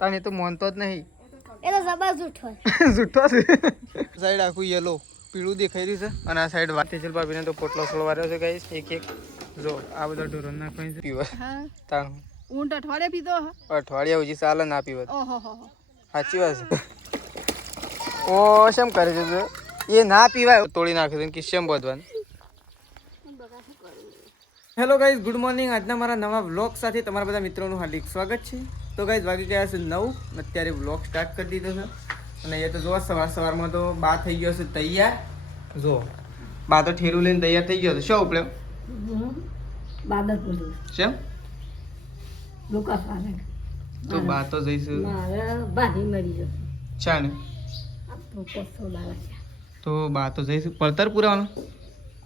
તને તો મોનતો જ નહીં. એ તો જબર જૂઠો જૂઠો છે. સાઈડ આખું યલો પીળું દેખાઈ રહ્યું છે અને આ સાઈડ વાત તેજલ ભાભીને તો પોટલો સોળવાર્યો છે ગાઈસ. એક એક જો આ બધા ઢોરો નાખવાની છે પીવા. હા તાણ ઊંટ અઠવાડિયે પીધો અઠવાડિયા સુધી ચાલે ના પીવા. ઓહો હો સાચી વાત છે. ઓ શેમ કરે છે તું? એ ના પીવાય તોડી નાખે છે કે શેમ બધવાનું. Hello guys, good morning. આજના મારા નવા વ્લોગ સાથે તમારા બધા મિત્રોનું હાર્દિક સ્વાગત છે. તો ગાઈઝ વાગી ગયા છે 9. અત્યારે વ્લોગ સ્ટાર્ટ કરી દીધો છે અને એ તો જો સવારમાં તો બા થઈ ગયો છે તૈયાર. જો બા તો ઠેરું લઈને તૈયાર થઈ ગયો છે. શું ઉપડ્યો? બાદત બોલું શેમ? લોકા સારે તો બા તો જઈશું મારે બાધી મરી જશે ચા ને આપણો પસ્તો લાવે છે તો બા તો જઈશું પડતર પુરાવાનું.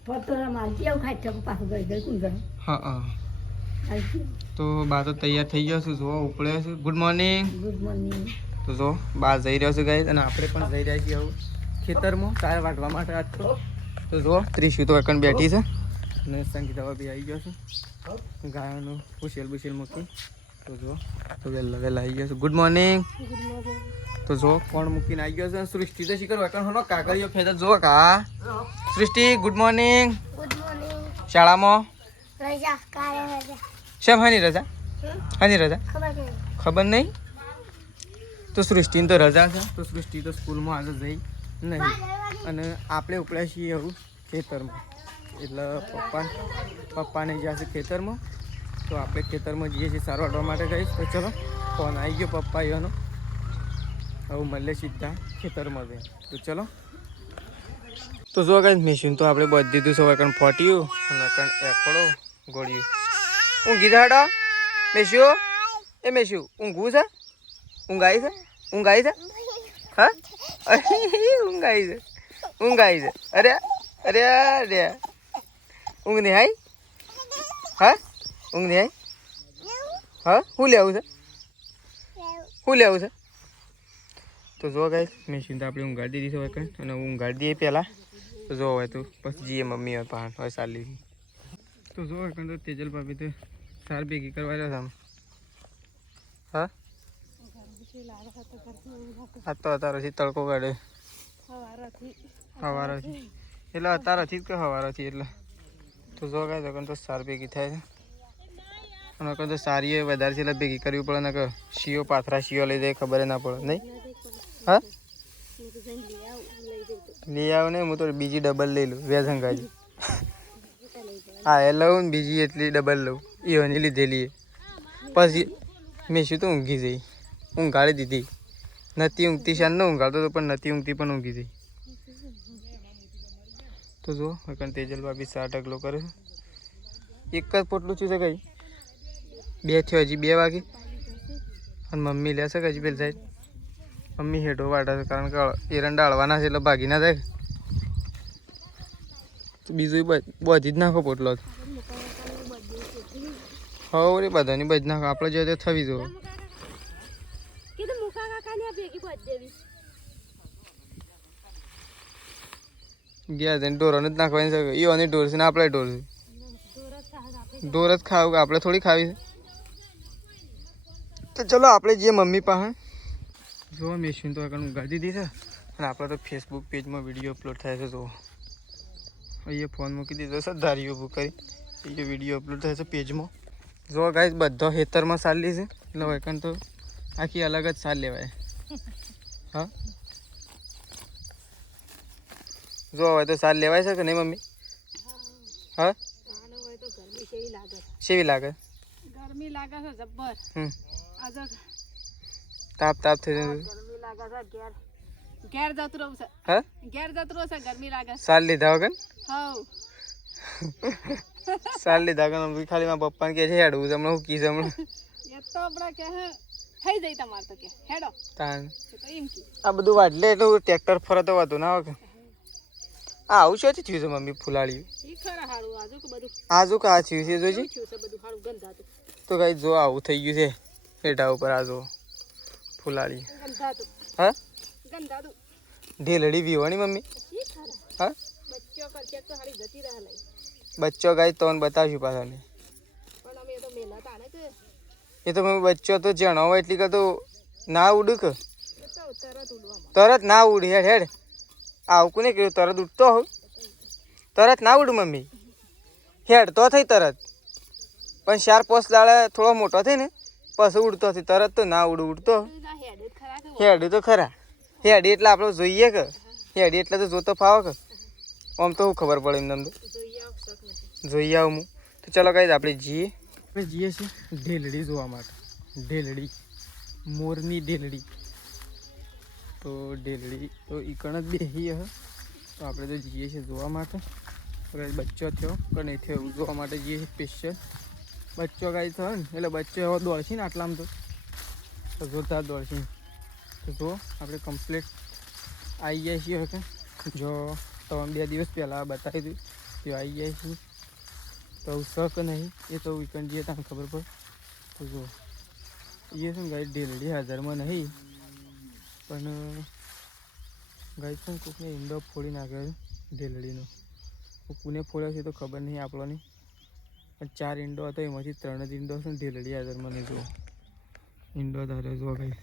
પતરા માલ કેવું ખાય છે પાછું ગઈ ગઈ કું જાય હા હા. તો બા તો તૈયાર થઈ ગયો છે. જો ઉપડ્યો છે. Good morning. Good morning. તો જો બા જઈ રહ્યો છે ગાઈઝ અને આપણે પણ જઈ રહ્યા છીએ હવે ખેતરમાં ચાર વાટવા માટે. આજ તો જો ત્રીસું તો એકણ બેઠી છે અને સંગીતા બી આવી ગયો છે ગાયોનું પૂછેલ મૂકી. તો જો તો વહેલા આવી ગયો છે. Good morning. તો જો કોણ મૂકીને આવી ગયો છે સૃષ્ટિ તો શીખર એકણ હનો કાગળિયો ફેર જો કા સૃષ્ટિ ગુડ મોર્નિંગ. Good morning. શાળામાં રજા કાલે રજા શેમ હાની રજા? હાની રજા ખબર નહીં. તો સૃષ્ટિની તો રજા છે તો સૃષ્ટિ તો સ્કૂલમાં આજે જઈ નહીં અને આપણે ઉપડ્યા છીએ એવું ખેતરમાં. એટલે પપ્પાને ગયા છે ખેતરમાં તો આપણે ખેતરમાં જઈએ છીએ સારવાર કરવા માટે ગઈશ. તો ચલો ફોન આવી ગયો પપ્પા એનો. હવે મળીએ સીધા ખેતરમાં જઈએ. તો ચલો. તો જો કઈ મેશીન તો આપણે બધી દીધું છે. કણ ફોટ્યું અને કણ એકડો ગોળ્યું. ઊંઘી જાડો મેશ્યું એ મેશ્યું ઊંઘવું છે? ઊંઘ આવી છે? ઊંઘ આવી છે? હા ઊંઘ આવી છે. ઊંઘ આવી છે. અરે અરે અરે ઊંઘ નહીં આવી? હા ઊંઘ નહીં આવી? હા શું લેવું છે? શું લેવું છે? તો જો ગાઈસ મેશીન તો આપણે ઊંઘાડી દીધી છે કંઈ અને ઊંઘાડી દઈએ પહેલાં. તો જો હોય તો પછી જઈએ મમ્મી હોય પહાણ હોય ચાલી. તો જો કંઈ તો તેજલ ભાભી તો સાર ભેગી કરવા રહ્યો આમ. હા આ તો અત્યારેથી તડકો કાઢે સવારેથી એટલે અત્યારેથી જ કે સવારેથી એટલે. તો જો કાંઈ તો તો સાર ભેગી થાય છે અને તો સારી હોય વધારે છે એટલે ભેગી કરવી પડે ને કે શીઓ પાથરા શીઓ લઈ જાય ખબર ના પડે નહીં. હા લઈ આવ ને હું તો બીજી ડબલ લઈ લઉં વેઝંગાજી. હા એ લઉં ને બીજી એટલી ડબલ લઉં ઈઓની લીધેલી પછી મેં શું તો ઊંઘી જઈ ઊંઘાડી દીધી. નથી ઊંઘતી શાન ન ઊંઘાડતો તો પણ નથી ઊંઘતી પણ ઊંઘી જઈ. તો જો કારણ તેજલ ભાભી 7 ઢગલો કરે છે. એક જ પોટલું છે કઈ 2 થયો હજી 2 વાગે અને મમ્મી લે છે કે હજી પેલી સાઈડ મમ્મી હેઠો વાટા છે કારણ કે એરંડા હળવાના છે એટલે ભાગી ના થાય. તો બીજું બધી જ નાખો પોટલો. હવે રે બધાની બધી નાખો આપણે જોઈએ તો થવી જવું. ગયા જઈને ઢોરોને જ નાખવાની છે. ઈઓની ઢોર છે ને આપણે ઢોર છે. ઢોર જ ખાવું આપણે થોડી ખાવી છે. તો ચલો આપણે જઈએ મમ્મી પાસે. જો મેશીન તો આગળ ઊંઘાડી દીધી છે અને આપણે તો ફેસબુક પેજમાં વિડીયો અપલોડ થાય છે. જો અહીંયા ફોન મૂકી દીધો છે ધારીઓ બુક કરી એ વિડીયો અપલોડ થાય છે પેજમાં. જો ગાઈસ બધો ખેતરમાં ચાલી છે એટલે વૈકન તો આખી અલગ જ સાલ લેવાય. હા જો હવે તો સાલ લેવાય છે કે નહીં મમ્મી? હા કેવી લાગે? ગરમી લાગે છે જબ્બર. આજે તાપ થઈ ગરમી લાગે છે. ઘેર જતું રહું છે. હા ઘેર જતું રહું છે ગરમી લાગે. સાલ લીધા વગર? હવ સાલ લીધા વગર ખાલી મારા પપ્પાને કહે છે હેડવું છે હમણાં હું કીધું હમણાં એ તો આપણા કે થઈ જાય તમારે તો કે હેડો તાન તો એમ કે આ બધું વાટલે એટલું ટ્રેક્ટર ફરે તો વાતું ના આવે. આ આવું શું થયું છે મમ્મી ફૂલાળ્યું? ઈ ખરા હારું આજુ કે બધું આજુ કા થયું છે જોજી? થયું છે બધું હારું ગંધાતું. તો કઈ જો આવું થઈ ગયું છે હેઠા ઉપર આ જો ફૂલાળી. ગંધાતું. હા ગંધાતું. ઢેલડી વીવાની મમ્મી. ઈ ખરા. હા બચ્ચો કરકે તો હારી જતી રહે લઈ. બચ્ચો ગાય તો બતાવ્યું પાછા ને પણ અમે તો મેલા તાને કે એ તો મમ્મી બચ્ચો તો જણાવો એટલી કે તો ના ઉડ કે તરત ઉડવામાં તરત ના ઉડ હેડ હેડ આવું કોને કીધું તરત ઉડતો હોઉં તરત ના ઉડ મમ્મી હેડ તો થઈ તરત પણ 4-5 દાડા થોડો મોટો થઈ ને પછી ઉડતો થઈ તરત તો ના ઉડતો ના હેડ ખરા કે હેડ તો ખરા હેડ એટલે આપણે જોઈએ કે હેડ એટલે તો જોતો ફાવે કે આમ તો ખબર પડે એમને તો જોઈએ આવ શક નથી જોઈ આવું હું તો ચલો કઈ આપણે જઈએ છીએ ઢેલડી જોવા માટે ઢેલડી મોરની ઢેલડી તો ઢેલડી તો ઈકણ જ બેસી હે તો આપણે તો જઈએ છીએ જોવા માટે બચ્ચો થયો કે નહીં થયો એવું જોવા માટે જઈએ છીએ સ્પેશિયલ બચ્ચો કાંઈ થયો ને એટલે બચ્ચો એવો દોડશે ને આટલામાં તો જોરદાર દોડશે તો જો આપણે કમ્પ્લીટ આવી જાય છીએ હવે જો 2 દિવસ પહેલાં બતાવી દીધું તો આવી જાય છીએ તો શક નહીં એ તો વીકેન્ડ જઈએ તમને ખબર પડે તો જો એ છે ને ગાય ઢેલડી હાજરમાં નહીં પણ ગાય છે ને કોકને ઈંડો ફોડી નાખ્યો છે ઢેલડીનો કોને ફોડ્યો છે તો ખબર નહીં આપણને પણ 4 ઈંડો હતો એમાંથી 3 જ ઈંડો છે ને ઢેલડી હાજરમાં નહીં જો ઈંડો ધારે જો ગાય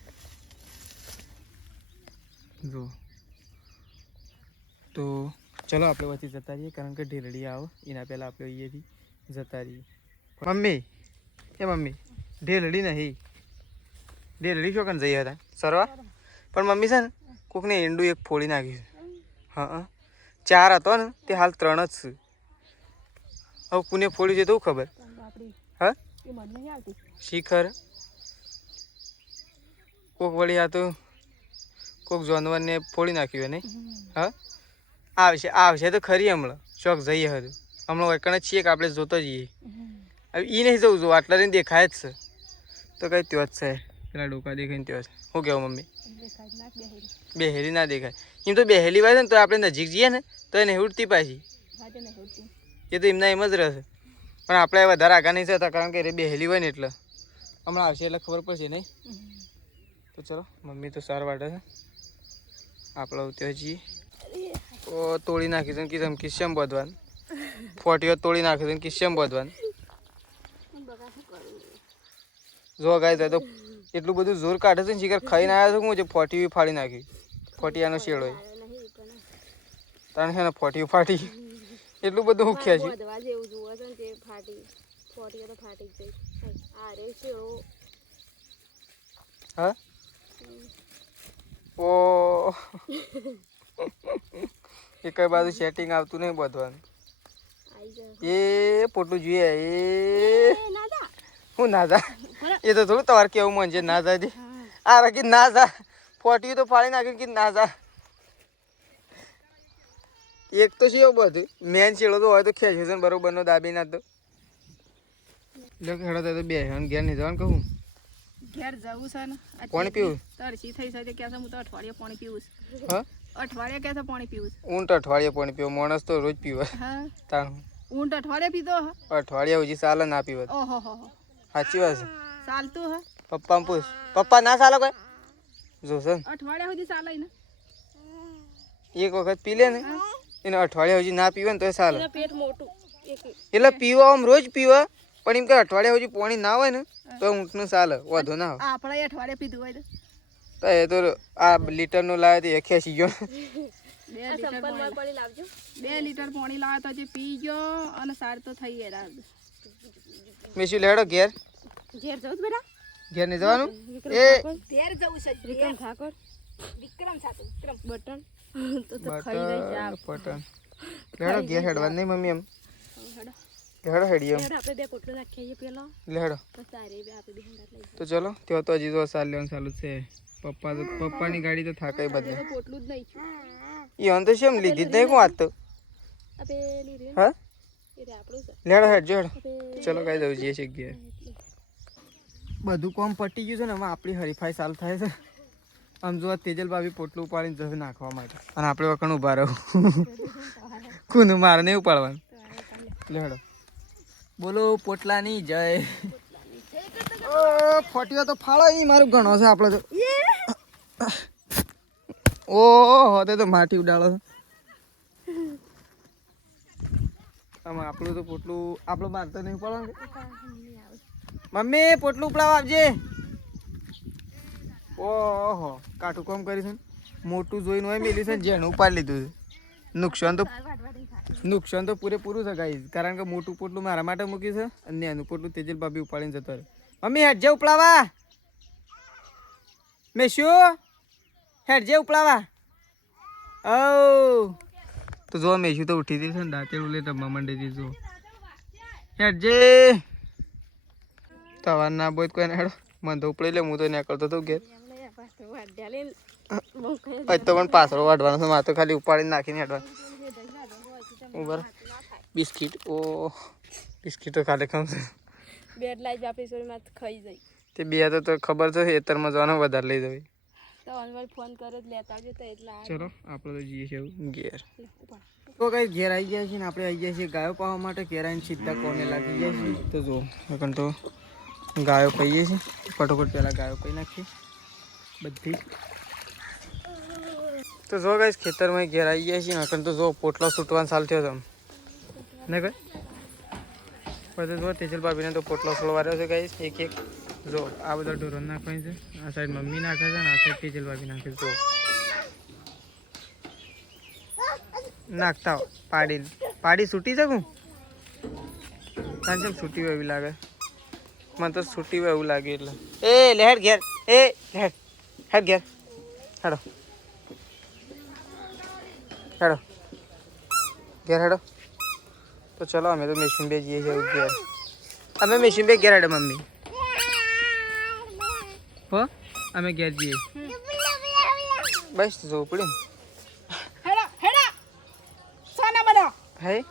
જો તો ચલો આપણે વચ્ચે જતા રહીએ કારણ કે ઢેલડી આવે એના પહેલાં આપણે અહીંયાથી જતા રહીએ મમ્મી ઢેલડી નહીં ઢેલડી શું કરીને જઈએ હતા સરવા પણ મમ્મી છે ને કોકને ઈંડું એક ફોડી નાખ્યું છે હા 4 હતો ને તે હાલ 3 જ છે હવે કોને ફોડી છે તો ખબર આપડી હા એ મને નહીં આવતી શિખર કોક વળી આ તો કોક જાનવરને ફોડી નાખ્યું નહીં હા આવશે તો ખરી હમણાં શોખ જઈએ હતું હમણાં એકણ છીએ કે આપણે જોતો જઈએ હવે એ નહીં જવું જો આટલા રહીને દેખાય જ છે તો કઈ ત્યો જ છે પેલા ડોકા દેખાઈને ત્યો છે શું કહેવું મમ્મી બેહેલી ના દેખાય એમ તો બેહેલી હોય ને તો આપણે નજીક જઈએ ને તો એને ઉડતી પાછી એ તો એમના એમ જ રહેશે પણ આપણે વધારે આગળ નહીં જતા કારણ કે એ બેહેલી હોય ને એટલે હમણાં આવશે એટલે ખબર પડશે નહીં તો ચલો મમ્મી તો સાર વાટે છે આપણે ત્યાં જઈએ ઓ તોડી નાખી છે કીધું કિસ્સામાં બાંધવાનું ફોટીઓ તોડી નાખી છે કિસ્સામાં બાંધવાનું જો ગાય તો એટલું બધું જોર કાઢે છે ને શિકાર ખાઈને આવ્યા છે હું ફોટી ફાડી નાખી ફોટિયાનો શેડો તાણે છે ને ફોટી ફાટી એટલું બધું હુખ્યા છે હા ઓ એ કઈ બાજુ સેટિંગ આવતું નહીં બધવાનું એ પોટલું જોઈએ એ હું ના જા એ તો થોડું તમારે કેવું મન છે ના જા આ રાખી ના જા ફોટી તો ફાડી નાખ્યું કે ના જા એક તો છે એવું બધું મેન છેડો તો હોય તો ખેંચ્યો છે ને બરોબર નો દાબી ના તો હેડો તો બે ઘેર નહીં જવાનું કહું ઘેર જવું છે ને પાણી પીવું તરસી થઈ શકે કે હું તો અઠવાડિયે પાણી પીવું હા અઠવાડિયે કે પાણી પીવું ઊંટ અઠવાડિયે પાણી પીવો માણસ તો રોજ પીવે હા તાણ ઊંટ અઠવાડિયે પીધો અઠવાડિયા સુધી ચાલે ના પીવે ઓહો હો સાચી વાત છે ચાલતું હે પપ્પા પૂછ પપ્પા ના ચાલો કઈ જોશે ને અઠવાડિયા સુધી ચાલે ને એક વખત પી લે ને એને અઠવાડિયા સુધી ના પીવે ને તો ચાલે પેટ મોટું એટલે પીવો આમ રોજ પીવે પણ એમ કે અઠવાડિયા સુધી પાણી ના હોય ને તો ઊંટનું ચાલે વધુ ના હોય આપણે અઠવાડિયે પીધું હોય તો એ તો આ લીટરનું લાવે તો એ ખેંચી ગયો 2 લીટર પાણી લાવે તો જે પી ગયો અને સાર તો થઈ ગયા મેશું લેડો ઘેર ઘેર જવું બેટા ઘેર નહીં જવાનું એ ઘેર જવું છે વિક્રમ ઠાકોર બટન પટન લેડો ઘેર હેડવા નહીં મમ્મી એમ લેડો હેડી એમ આપણે બે પોટલો નાખીએ પેલા લેડો તારે બે આપણે બે હંગાત લઈ તો ચલો ત્યાં તો હજી તો સાલ લેવાનું ચાલુ છે પપ્પાની ગાડી તો થાકાય બદલે પોટલું જ નહીં એ તો શેમ લીધી જ નહીં હું વાત તો હા લેડો હેડ જો ચલો કઈ દઉં જઈએ છીએ ઘેર બધું કોમ પટી ગયું છે ને હવે આપણી હરીફાઈ ચાલુ થાય છે આમ જો તેજલ ભાભી પોટલું ઉપાડીને જશે નાખવા માટે અને આપણે વખણ ઉભા રહું કોનું મારે નહીં ઉપાડવાનું લેડો બોલો પોટલાની જય ફોટીઓ તો ફાળો નહીં મારું ઘણો છે આપણે તો ઓહો તે તો માટી ઉડાડો છે આમાં આપણું તો પોટલું આપણું બહાર તો નહીં પડે મમ્મી પોટલું ઉપડાવ આપજે ઓહો કાઠું કામ કર્યું છે મોટું જોઈને હોય મેલ્યું છે જેનું ઉપાડી લીધું છે નુકસાન તો પૂરેપૂરું છે ગાઈસ કારણ કે મોટું પોટલું મારા માટે મૂક્યું છે અને એનું પોટલું તેજલ ભાભી ઉપાડીને જતો રહે મમ્મી હેડજે ઉપડાવા મેં શું હેડજે ઉપડાવા ઓ તો જો મેં તો ઉઠી હતી ને દાંતેડું લે રમવા માંડી હતી જો હેડજે તવાર ના બોય કોઈ હેડો મને તો ઉપડી લે હું તો નીકળતો હતો ઘેર આજ તો પણ પાછળ વાઢવાનો છે મારે તો ખાલી ઉપાડીને નાખીને હેડવાનું બરાબર બિસ્કિટ ઓ બિસ્કિટ તો ખાલી ખામ છે બેડ લાઈ આપી સોરીમાં ખાઈ જઈ તે બે તો ખબર છે ખેતરમાં જવાનું વધારે લઈ જવી તો અનવર ફોન કર્યો જ લેતા આવજો તો એટલા ચલો આપણે તો જઈએ છીએ ઘેર તો કઈ ઘેર આવી ગયા છીએ ને આપણે આવી ગયા છીએ ગાયો પાવા માટે ઘેર આવીને સીધા કોને લાગી ગયા છીએ તો જો નકર તો ગાયો કહીએ છીએ ફટોફટ પહેલાં ગાયો કહી નાખીએ બધી તો જો ગાઈસ ખેતરમાં ઘેર આવી ગયા છીએ નકર તો જો પોટલો છૂટવાનો ચાલુ થયો તમે ને કઈ પછી જો તેજલ ભાભીને તો પોટલો છોડવાર્યો છે ગાઈસ એક એક જો આ બધા ઢોરો નાખવાની છે આ સાઈડ મમ્મી નાખે છે ને આ સાઈડ તેજલ ભાભી નાખે છે જો નાખતા પાડી છૂટી શકું તાન જેમ છૂટી હોય એવી લાગે મને તો છૂટી હોય એવું લાગે એટલે એ લેહેડ ઘેર એ લેહેડ હેડ ઘેર હેડો હેડો ઘેર હેડો તો ચલો અમે તો મેશીન બે જઈએ છીએ ઘેર અમે મેશીન બે ઘેર હેડો મમ્મી હો અમે ઘેર જઈએ બસ જો પડ્યું હેડા હેડા સોના બનો હે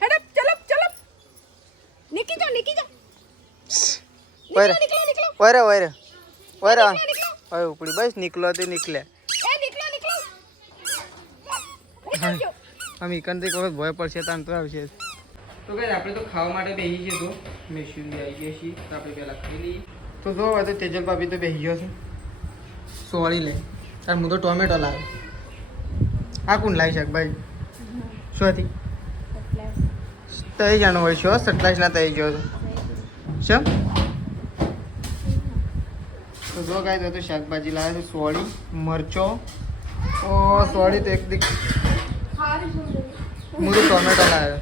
હેડા ચલો ચલો નીકી જાઓ ઓરે નીકળો ઓરે ઓરે ઓરે ઓય ઉપડી બસ નીકળો તે નીકળે એ નીકળો અમે કંદરી કોઈ ભય પડશે તાન તો આવશે તો કઈ આપણે તો ખાવા માટે બેસી છીએ તો મેશીન બી આવી ગયા છીએ તો આપણે પહેલાં ખાઈ લઈએ તો જો હવે તો તેજલ ભાભી તો બેસી ગયો છે સોળી લે તાર હું તો ટોમેટો લાવે આ કોણ લાવી શાક ભાઈ શોથી તઈ જાણો હોય છો સટલાઈસના તઈ ગયો છો શું તો જો કાંઈ તો શાકભાજી લાવે છે સોળી મરચો ઓ સોળી તો એક દીક હું તો ટોમેટો લાવ્યો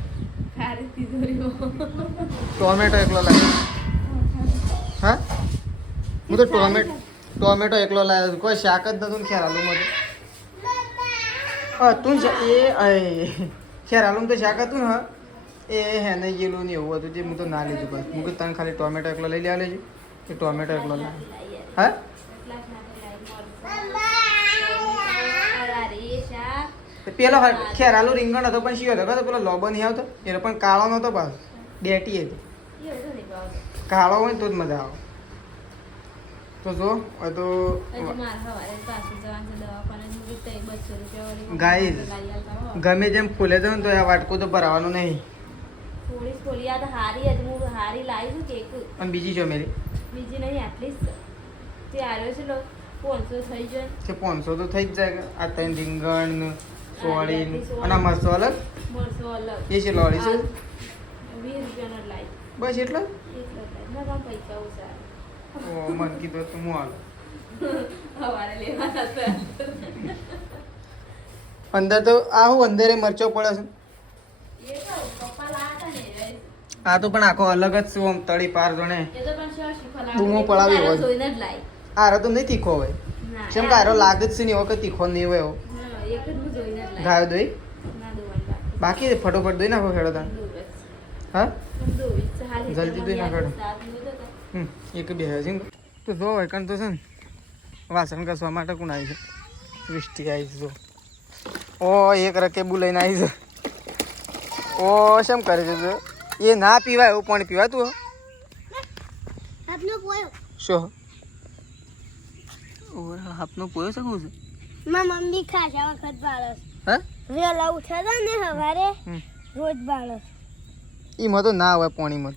ટોમેટો એકલો લાવ્યો હા હું તો ટોમેટો એકલો લાવ્યો કોઈ શાક જ નતું ખેર આલુમાં તો તું એ ખેર આલુમાં તો શાક હતું ને હા એ હે નહીં ગયેલું ને એવું હતું જે હું તો ના લીધું બસ હું કીધું તને ખાલી ટોમેટો એકલો લઈ લેવા લેજો એ ટોમેટો એકલો લાવે હા પેલો ખેરાલુ રીંગણ હતો પણ શિયો હતો પેલો લોબો નહીં આવતો એ પણ કાળો નહોતો પાછો ડેટી હતો કાળો હોય તો જ મજા આવે તો જો તો ગાઈસ ગમે જેમ ફૂલે છે ને તો આ વાટકું તો ભરાવાનું નહીં અને બીજી જો મેરી બીજી નહીં આટલી જ આવ્યો છે 500 થઈ જાય છે 500 તો થઈ જ જાય આ ત્રણ રીંગણ સોળી અને આ મરચો અલગ મળશો અલગ એ છે લોળી છે 20 રૂપિયાનો લાઈ બસ એટલો ના પૈસા ઓછા ઓ મન કીધું તો હું હાલ હવારે લેવાના હતા અંદર તો આ હું અંદરે મરચો પડે છે એ તો પપ્પા લાયા હતા ને આ તો પણ આખો અલગ જ છે આમ તળી પાર જોણે એ તો પણ શીખવા બૂમો પડાવી હોય જોઈને જ લાઈ આરો તો નહીં તીખો હોય કેમ કે આરો લાગે જ છે ને વખત તીખો નહીં હોય એવો એક જ હું જોઈને જ લાઈ ગાયો દોઈ ના દોવાનું બાકી ફટોફટ દોઈ નાખો ખેડો તાણ હા જલ્દી દોઈ નાખો એક બે હજી તો જો હોય કણ તો છે ને વાસણ ઘસવા માટે કોણ આવી છે સૃષ્ટિ આવી છે જો ઓ એક રકેબુ લઈને આવી છે ઓ શેમ કરે છે જો એ ના પીવાય એવું પાણી પીવાતું શું આપનો પોયો શકું છે મમ્મી ખાસા વખત બાળસ હા વેલા ઉઠે ને સવારે રોજ બાળસ એમાં તો ના હોય પાણીમાં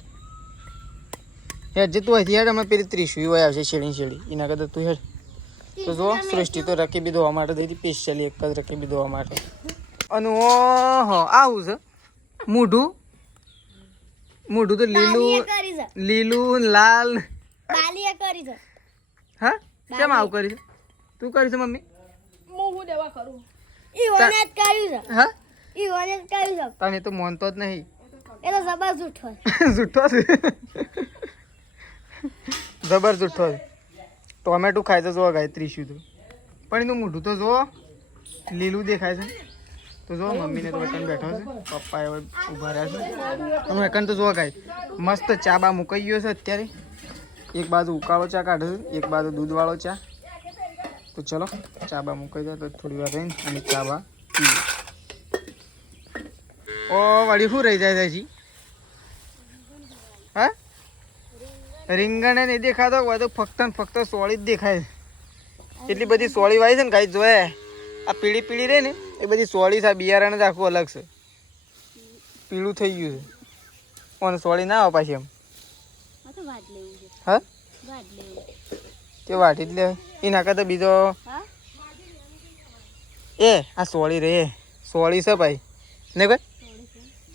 હેડ જે તું અહીંથી હેડ અમે પેલી ત્રીસવી હોય આવશે શેડી એના કરતાં તું હેડ તો જો સૃષ્ટિ તો રકેબી ધોવા માટે થઈ હતી સ્પેશિયલી એક જ રકેબી ધોવા માટે અને ઓહો આવું છે મોઢું તો લીલું લાલ બાલીએ કરી છે હા કેમ આવું કરીશ તું કરીશ મમ્મી હું દેવા કરું ઈ ઓને જ કર્યું છે હા ઈ ઓને જ કર્યું છે તને તો મોનતો જ નહીં એ તો સબા જૂઠો જુઠ્ઠો છે જબર જુઠ્ઠો છે ટોમેટો ખાય તો જો ગાય ત્રીસું તો પણ એનું મોઢું તો જો લીલું દેખાય છે તો જો મમ્મીને તો વતન બેઠો છે પપ્પા હવે ઊભા રહ્યા છે અને વતન તો જો ગાય મસ્ત ચા બા મુકાઈ ગયો છે અત્યારે એક બાજુ ઉકાળો ચા કાઢે છે એક બાજુ દૂધવાળો ચા તો ચલો ચા બા મુકાઈ જાય તો થોડી વાર રહીને અને ચા બા પીએ ઓ વળી શું રહી જાય હજી હા રીંગણ નહીં દેખાતો હોય તો ફક્ત ને ફક્ત સોળી જ દેખાય એટલી બધી સોળી વાળી છે ને કાંઈ જોયે આ પીળી પીળી રહે ને એ બધી સોળી છે બિયારણ જ આખું અલગ છે પીળું થઈ ગયું છે પણ સોળી ના આવે પાછી એમ હા કે વાટી જ લે એ નાખે તો બીજો એ આ સોળી રે સોળી છે ભાઈ ને ભાઈ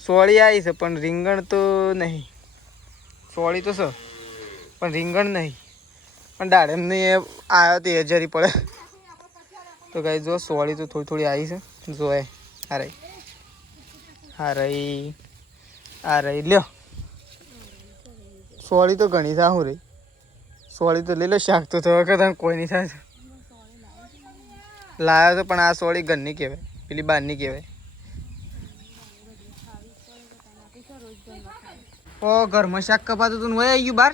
સોળી આવી છે પણ રીંગણ તો નહીં સોળી તો છે પણ રીંગણ નહીં પણ દાડમ નહીં એ આવ્યો તો એ જરી પડે તો ગાઈ જો સોળી તો થોડી થોડી આવી છે જો એ હા રહી લ્યો સોળી તો ઘણી છે હું રહી સોળી તો લઈ લો શાક તો થવા કરતા કોઈ નહીં થાય લાવ્યો તો પણ આ સોળી ઘરની કહેવાય પેલી બહારની કહેવાય ઓ ઘરમાં શાક કપાતું તું હોય આવી ગયું બહાર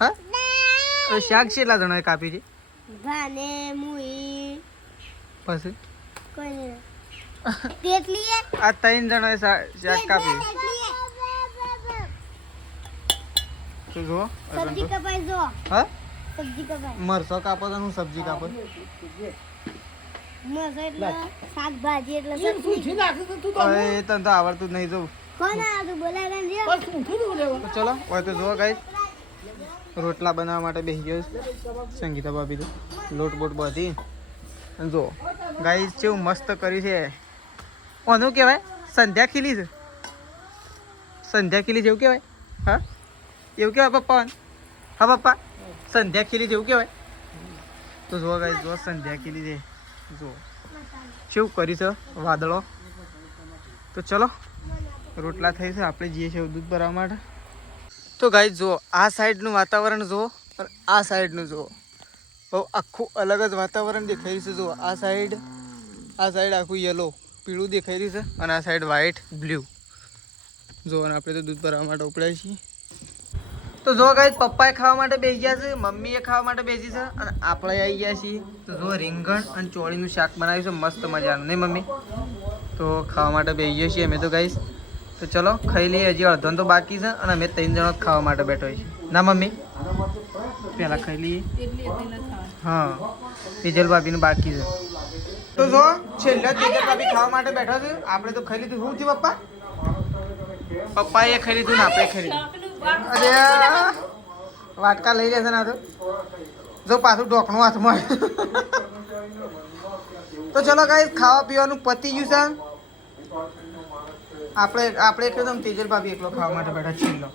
હા તો શાક કેટલા જણાએ કાપી છે ભાને મુઈ પછી કોઈ નહીં તેટલી આ 3 જણાએ શાક કાપી તો જો સબ્જી કપાઈ જો હા સબ્જી કપાઈ મરસો કાપો તો હું સબ્જી કાપો મરસો એટલે શાકભાજી એટલે ઈ સબ્જી સૂઠી નાખી તો તું તો હવે એ તને તો આવડતું જ નહીં જો કોણ આ તું બોલાવે ને બસ ઊઠું તું લેવા તો ચલો હવે તો જો ગાઈસ રોટલા બનાવવા માટે બેસી ગયો છે સંગીતા ભાભી તો લોટ બોટ બધી અને જો ગાઈસ કેવું મસ્ત કરી છે ઓનું કહેવાય સંધ્યા ખીલી છે સંધ્યા ખીલી જેવું કહેવાય હા એવું કહેવાય પપ્પા હા પપ્પા સંધ્યા ખીલી જેવું કહેવાય તો જો ગાઈસ જો સંધ્યા ખીલી છે જો કેવું કરી છે વાદળો તો ચલો રોટલા થઈ છે આપણે જઈએ છીએ દૂધ ભરવા માટે તો ગાઈસ જો આ સાઈડનું વાતાવરણ જુઓ અને આ સાઈડનું જુઓ બહુ આખું અલગ જ વાતાવરણ દેખાઈ રહ્યું છે જુઓ આ સાઈડ આખું યલો પીળું દેખાઈ રહ્યું છે અને આ સાઈડ વ્હાઈટ બ્લુ જો અને આપણે તો દૂધ ભરવા માટે ઉપડ્યા છીએ તો જો ગાઈસ પપ્પાએ ખાવા માટે બેસી ગયા છે મમ્મીએ ખાવા માટે બેસી છે અને આપણે આવી ગયા છીએ તો જો રીંગણ અને ચોળીનું શાક બનાવ્યું છે મસ્ત મજાનું નહીં મમ્મી તો ખાવા માટે બેસી ગયા છીએ અમે તો ગાઈસ તો ચલો ખાઈ લઈએ હજી અડધો તો બાકી છે અને અમે 3 જણો ખાવા માટે બેઠો છીએ ના મમ્મી પહેલાં ખાઈ લઈએ હા તેજલ ભાભીનું બાકી છે તો જો છેલ્લા તેજલ ભાભી ખાવા માટે બેઠા છે આપણે તો ખાઈ લીધું શું થયું પપ્પાએ ખાઈ લીધું ને આપણે ખાઈ લીધું અરે વાટકા લઈ લેશે ને તો જો પાછું ઢોકણું હાથમાં તો ચલો ગાઈસ ખાવા પીવાનું પતી ગયું છે આપણે એકદમ તેજલ ભાભી એકલો ખાવા માટે બેઠા છેલ્લો